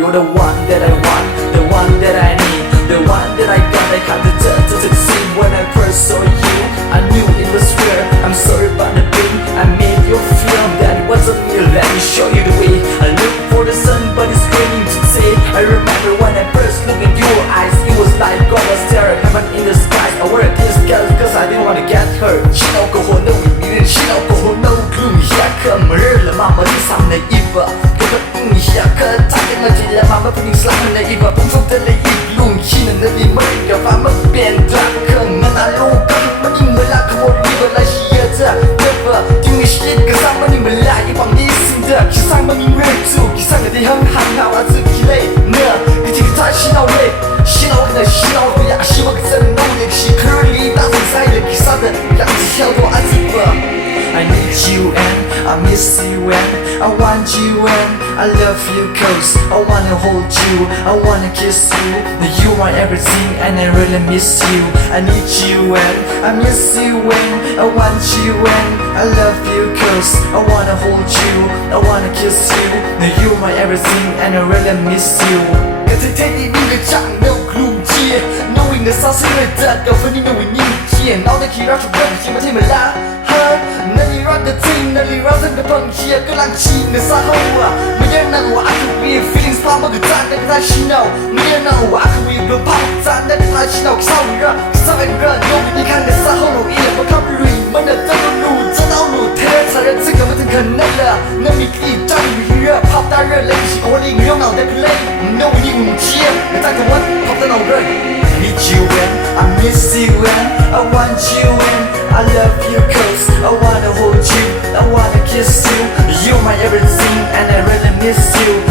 You're the one that I want, the one that I need, the one that I got. I can't turn to succeed. When I first saw you, I knew it was real. I'm sorry about the thing I made you feel. That wasn't me, let me show you the way. I look for the sun but it's raining today. I remember when I first looked in your eyes, it was like God was there, heaven in the skies. I wore a disguise cause I didn't wanna get hurt. She know go hold no immediate, she know go hold no gloom. 약간 머리를 마무리 삼내 입어 그것뿐이 약간 타겟 맞지려 마음을 분위기 슬라면 내 입어 풍속들의 입룸 희는 내 머리가 밤은 变다 큰 난 알로 가면 이물라 그 머리를 나 시여자 never give me shit cause I'm an 이물라 이 방이 있습니다 기상만 인외투 기상에 대한 항하와 듣기래 너 이제 다 신호래 신호 그냥 신호 그냥 아쉬워 그새는 너무 역시 curly 따뜻한 사이를 기사들 양치셔도 안 슬퍼 I need you and I miss you and I want you and I love you cause I wanna hold you, I wanna kiss you. You are everything and I really miss you. I need you and I miss you and I want you and I love you cause I wanna hold you, I wanna kiss you. You are everything and I really miss you. Cause today you can talk no gloom cheer. Knowing the sauce in the dark of any knowing you cheer. Now the key out of breath, you might take la. 난 이런 듯 난 이런 듯 벙치야 끌랑치 내 사호와 미안하고 I could be feelings 파먹을 짠내 다시 know 미안하고 I could be the pop 짠내 다시 know 기사위라 기사위라 너무 니가 내 사호로 이래 vocabulary 만나 떠오르 떠나오르 대사를 지금 같은 그날라 난 믿기 짱이 위해 팝 달려 레이시 올리 유명한 내 플레이 너무 니 움직여 내 따뜻한 팝 떠나오르 I need you and I miss you and I want you and I love you cause I wanna hold you, I wanna kiss you. You're my everything and I really miss you.